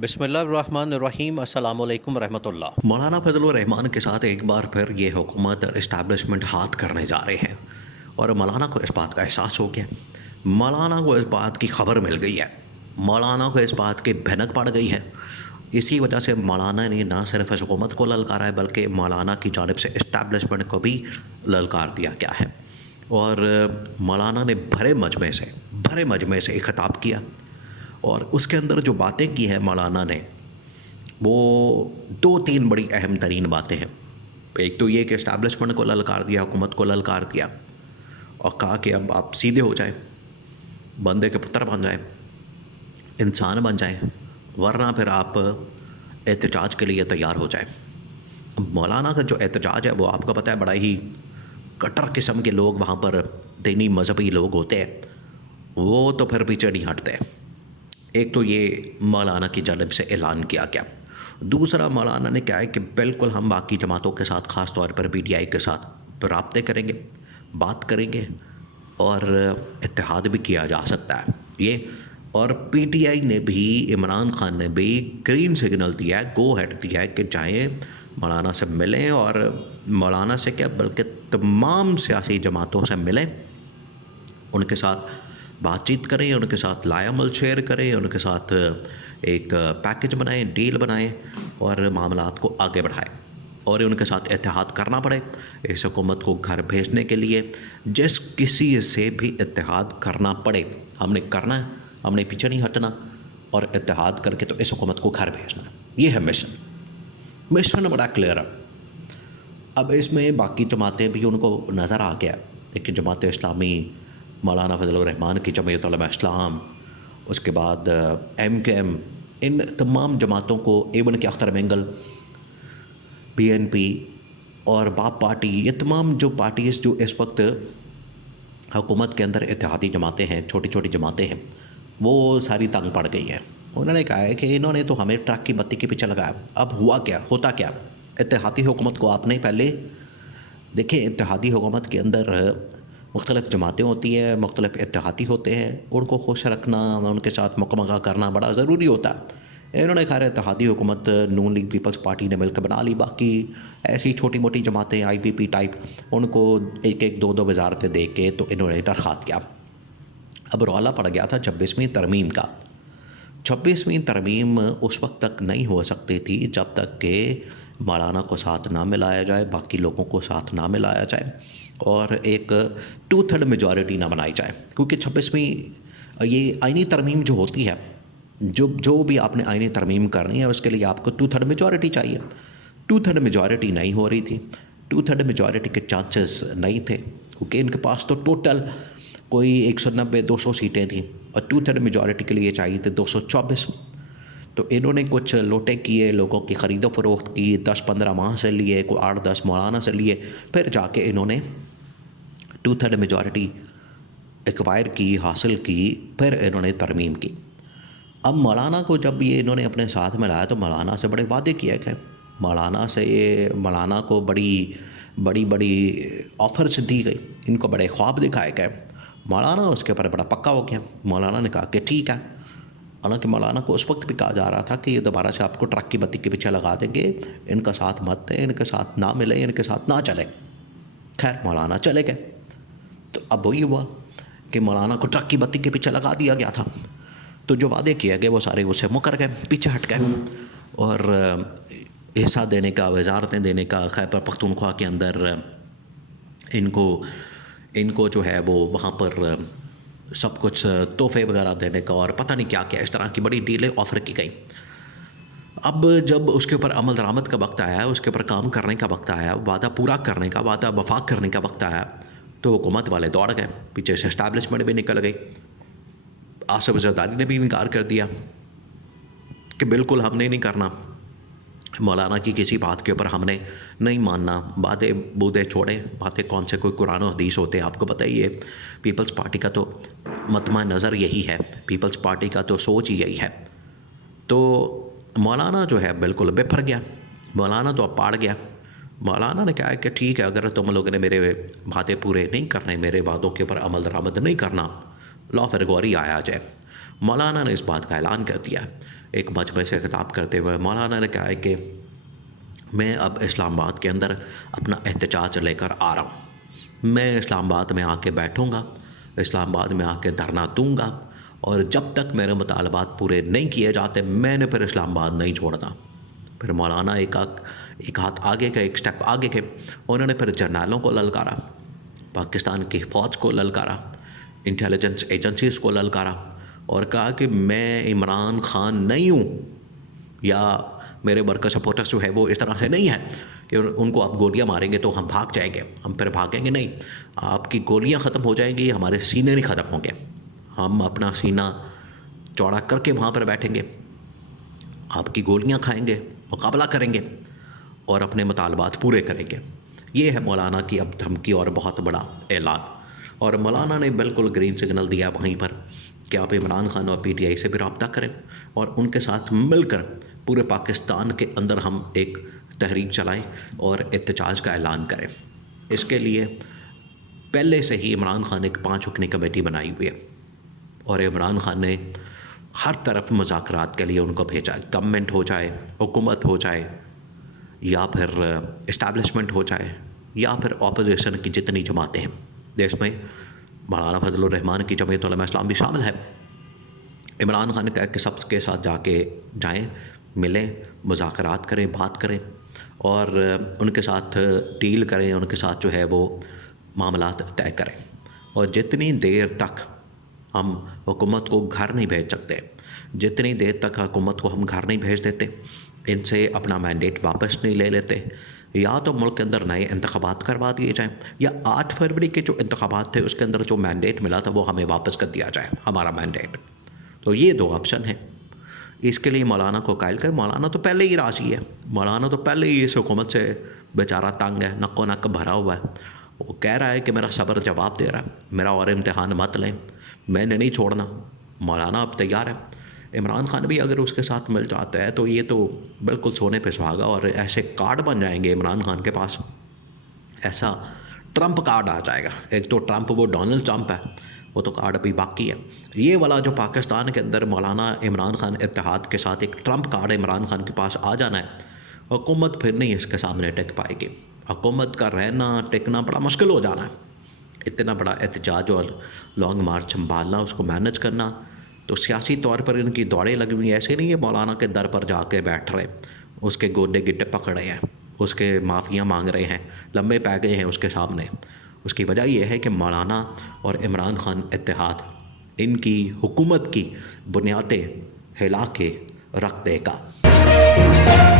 بسم اللہ الرحمن الرحیم، السلام علیکم ورحمۃ اللہ۔ مولانا فضل الرحمان کے ساتھ ایک بار پھر یہ حکومت اسٹیبلشمنٹ ہاتھ کرنے جا رہے ہیں، اور مولانا کو اس بات کا احساس ہو گیا، مولانا کو اس بات کی خبر مل گئی ہے، مولانا کو اس بات کی بھنک پڑ گئی ہے۔ اسی وجہ سے مولانا نے نہ صرف اس حکومت کو للکارا ہے بلکہ مولانا کی جانب سے اسٹیبلشمنٹ کو بھی للکار دیا گیا ہے، اور مولانا نے بھرے مجمع سے ایک خطاب کیا، اور اس کے اندر جو باتیں کی ہیں مولانا نے، وہ دو تین بڑی اہم ترین باتیں ہیں۔ ایک تو یہ کہ اسٹیبلشمنٹ کو للکار دیا، حکومت کو للکار دیا، اور کہا کہ اب آپ سیدھے ہو جائیں، بندے کے پتر بن جائیں، انسان بن جائیں، ورنہ پھر آپ احتجاج کے لیے تیار ہو جائیں۔ مولانا کا جو احتجاج ہے وہ آپ کو پتہ ہے بڑا ہی کٹر قسم کے لوگ وہاں پر دینی مذہبی لوگ ہوتے ہیں، وہ تو پھر پیچھے نہیں ہٹتے۔ ایک تو یہ مولانا کی جانب سے اعلان کیا گیا، دوسرا مولانا نے کہا ہے کہ بالکل ہم باقی جماعتوں کے ساتھ، خاص طور پر پی ٹی آئی کے ساتھ رابطے کریں گے، بات کریں گے، اور اتحاد بھی کیا جا سکتا ہے یہ۔ اور پی ٹی آئی نے بھی، عمران خان نے بھی گرین سگنل دیا ہے، گو ہیڈ دیا ہے کہ جائیں مولانا سے ملیں، اور مولانا سے کیا بلکہ تمام سیاسی جماعتوں سے ملیں، ان کے ساتھ بات چیت کریں، ان کے ساتھ لائے عمل شیئر کریں، ان کے ساتھ ایک پیکج بنائیں، ڈیل بنائیں، اور معاملات کو آگے بڑھائیں، اور ان کے ساتھ اتحاد کرنا پڑے اس حکومت کو گھر بھیجنے کے لیے۔ جس کسی سے بھی اتحاد کرنا پڑے ہم نے کرنا ہے، ہم نے پیچھے نہیں ہٹنا، اور اتحاد کر کے تو اس حکومت کو گھر بھیجنا ہے۔ یہ ہے مشن بڑا کلیئر ہے۔ اب اس میں باقی جماعتیں بھی ان کو نظر آ گیا، لیکن جماعت اسلامی، مولانا فضل الرحمان کی جمعیت علماء اسلام، اس کے بعد ایم کے ایم، ان تمام جماعتوں کو، ایون کہ Akhtar Mengal, B N P اور باپ پارٹی، یہ تمام جو پارٹیز جو اس وقت حکومت کے اندر اتحادی جماعتیں ہیں، چھوٹی چھوٹی جماعتیں ہیں، وہ ساری تنگ پڑ گئی ہیں۔ انہوں نے کہا ہے کہ انہوں نے تو ہمیں ٹرک کی بتی کے پیچھے لگایا، اب ہوتا کیا؟ اتحادی حکومت کو آپ نے پہلے دیکھیں، اتحادی حکومت کے اندر مختلف جماعتیں ہوتی ہیں، مختلف اتحادی ہوتے ہیں، ان کو خوش رکھنا، ان کے ساتھ مکمگا کرنا بڑا ضروری ہوتا ہے۔ انہوں نے کہا اتحادی حکومت نون لیگ پیپلز پارٹی نے مل کے بنا لی، باقی ایسی چھوٹی موٹی جماعتیں آئی پی پی ٹائپ، ان کو ایک ایک دو وزارتیں دے کے تو انہوں نے درخواست کیا۔ اب رولا پڑ گیا تھا 26ویں ترمیم کا۔ 26ویں ترمیم اس وقت تک نہیں ہو سکتی تھی جب تک کہ مولانا کو ساتھ نہ ملایا جائے، باقی لوگوں کو ساتھ نہ ملایا جائے، اور ایک 2/3 میجورٹی نہ بنائی جائے، کیونکہ 26ویں یہ آئینی ترمیم جو ہوتی ہے، جو بھی آپ نے آئینی ترمیم کرنی ہے اس کے لیے آپ کو 2/3 میجورٹی چاہیے۔ 2/3 میجورٹی نہیں ہو رہی تھی، 2/3 میجورٹی کے چانسز نہیں تھے، کیونکہ ان کے پاس تو ٹوٹل کوئی 190-200 سیٹیں تھیں، اور 2/3 میجورٹی کے لیے چاہیے تھے 224۔ تو انہوں نے کچھ لوٹے کیے، لوگوں کی خرید و فروخت کی، 10-15 ماہ سے لیے، کوئی 8-10 مولانا سے لیے، پھر جا کے انہوں نے 2/3 میجورٹی ایکوائر کی، حاصل کی، پھر انہوں نے ترمیم کی۔ اب مولانا کو جب یہ انہوں نے اپنے ساتھ ملایا تو مولانا سے بڑے وعدے کیا گئے، مولانا کو بڑی آفرز دی گئی، ان کو بڑے خواب دکھائے گئے۔ مولانا اس کے اوپر بڑا پکا ہو گیا، مولانا نے کہا کہ ٹھیک ہے۔ حالانکہ مولانا کو اس وقت بھی کہا جا رہا تھا کہ یہ دوبارہ سے آپ کو ٹرک کی بتی کے پیچھے لگا دیں گے، ان کا ساتھ مت دیں، ان کے ساتھ نہ ملیں، ان کے ساتھ نہ چلیں۔ خیر مولانا چلے گئے، تو اب وہی ہوا کہ مولانا کو ٹرک کی بتی کے پیچھے لگا دیا گیا تھا، تو جو وعدے کیے گئے وہ سارے اسے مکر گئے، پیچھے ہٹ گئے، اور حصہ دینے کا، وزارتیں دینے کا، خیبر پختونخوا کے اندر ان کو جو ہے وہ وہاں پر سب کچھ تحفے وغیرہ دینے کا، اور پتہ نہیں کیا کیا اس طرح کی بڑی ڈیلیں آفر کی گئی۔ اب جب اس کے اوپر عمل درآمد کا وقت آیا، اس کے اوپر کام کرنے کا وقت آیا، وعدہ پورا کرنے کا، وعدہ وفا کرنے کا وقت آیا، تو حکومت والے دوڑ گئے، پیچھے سے اسٹیبلشمنٹ بھی نکل گئی۔ آصف زرداری نے بھی انکار کر دیا کہ بالکل ہم نے نہیں کرنا، مولانا کی کسی بات کے اوپر ہم نے نہیں ماننا، باتیں بودے چھوڑیں، باتیں کون سے کوئی قرآن و حدیث ہوتے ہیں، آپ کو پتہ ہی ہے پیپلز پارٹی کا تو مطمع نظر یہی ہے، پیپلز پارٹی کا تو سوچ ہی یہی ہے۔ تو مولانا جو ہے بالکل بپھر گیا، مولانا تو اب پاڑ گیا۔ مولانا نے کہا کہ ٹھیک ہے، اگر تم لوگوں نے میرے وعدے پورے نہیں کرنے، میرے وعدوں کے اوپر عمل درآمد نہیں کرنا، لا پھر غوری آیا جائے۔ مولانا نے اس بات کا اعلان کر دیا ایک مجمع سے خطاب کرتے ہوئے مولانا نے کہا ہے کہ میں اب اسلام آباد کے اندر اپنا احتجاج لے کر آ رہا ہوں، میں اسلام آباد میں آ کے بیٹھوں گا، اسلام آباد میں آ کے دھرنا دوں گا، اور جب تک میرے مطالبات پورے نہیں کیے جاتے میں نے پھر اسلام آباد نہیں چھوڑنا۔ پھر مولانا ایک ہاتھ آگے گئے، ایک سٹیپ آگے گئے، انہوں نے پھر جرنیلوں کو للکارا، پاکستان کی فوج کو للکارا، انٹیلیجنس ایجنسیز کو للکارا، اور کہا کہ میں عمران خان نہیں ہوں، یا میرے ورکر سپورٹرز جو ہے وہ اس طرح سے نہیں ہیں کہ ان کو آپ گولیاں ماریں گے تو ہم بھاگ جائیں گے، ہم پھر بھاگیں گے نہیں، آپ کی گولیاں ختم ہو جائیں گی، ہمارے سینے نہیں ختم ہوں گے، ہم اپنا سینہ چوڑا کر کے وہاں پر بیٹھیں گے، آپ کی گولیاں کھائیں گے، مقابلہ کریں گے اور اپنے مطالبات پورے کریں گے۔ یہ ہے مولانا کی اب دھمکی اور بہت بڑا اعلان، اور مولانا نے بالکل گرین سگنل دیا وہیں پر کہ آپ عمران خان اور پی ٹی آئی سے بھی رابطہ کریں اور ان کے ساتھ مل کر پورے پاکستان کے اندر ہم ایک تحریک چلائیں اور احتجاج کا اعلان کریں۔ اس کے لیے پہلے سے ہی عمران خان ایک 5 رکنی کمیٹی بنائی ہوئی ہے، اور عمران خان نے ہر طرف مذاکرات کے لیے ان کو بھیجا، گورنمنٹ ہو جائے، حکومت ہو جائے، یا پھر اسٹیبلشمنٹ ہو جائے، یا پھر اپوزیشن کی جتنی جماعتیں ہیں دیش میں، مولانا فضل الرحمان کی جمعیت علماء اسلام بھی شامل ہے۔ عمران خان نے کہا کہ سب کے ساتھ جائیں، ملیں، مذاکرات کریں، بات کریں، اور ان کے ساتھ ڈیل کریں، ان کے ساتھ جو ہے وہ معاملات طے کریں، اور جتنی دیر تک ہم حکومت کو گھر نہیں بھیج سکتے، جتنی دیر تک حکومت کو ہم گھر نہیں بھیج دیتے، ان سے اپنا مینڈیٹ واپس نہیں لے لیتے، یا تو ملک کے اندر نئے انتخابات کروا دیے جائیں، یا 8 فروری کے جو انتخابات تھے اس کے اندر جو مینڈیٹ ملا تھا وہ ہمیں واپس کر دیا جائے، ہمارا مینڈیٹ۔ تو یہ 2 آپشن ہیں۔ اس کے لیے مولانا کو قائل کر، مولانا تو پہلے ہی راضی ہے، مولانا تو پہلے ہی اس حکومت سے بیچارہ تنگ ہے، نک و نک بھرا ہوا ہے، وہ کہہ رہا ہے کہ میرا صبر جواب دے رہا ہے، میرا اور امتحان مت لیں، میں نے نہیں چھوڑنا۔ مولانا اب تیار ہے، عمران خان بھی اگر اس کے ساتھ مل جاتا ہے تو یہ تو بالکل سونے پہ سہاگا، اور ایسے کارڈ بن جائیں گے عمران خان کے پاس، ایسا ٹرمپ کارڈ آ جائے گا۔ ایک تو ٹرمپ وہ ڈونلڈ ٹرمپ ہے، وہ تو کارڈ ابھی باقی ہے، یہ والا جو پاکستان کے اندر مولانا عمران خان اتحاد کے ساتھ ایک ٹرمپ کارڈ عمران خان کے پاس آ جانا ہے، حکومت پھر نہیں اس کے سامنے ٹک پائے گی، حکومت کا رہنا ٹکنا بڑا مشکل ہو جانا ہے۔ اتنا بڑا احتجاج اور لانگ مارچ سنبھالنا، اس کو مینج کرنا، تو سیاسی طور پر ان کی دوڑیں لگی ہوئی، ایسے نہیں ہے مولانا کے در پر جا کے بیٹھ رہے، اس کے گوڈے گٹے پکڑے ہیں، اس کے معافیاں مانگ رہے ہیں، لمبے پہ گئے ہیں اس کے سامنے۔ اس کی وجہ یہ ہے کہ مولانا اور عمران خان اتحاد ان کی حکومت کی بنیادیں ہلا کے رکھ دے گا۔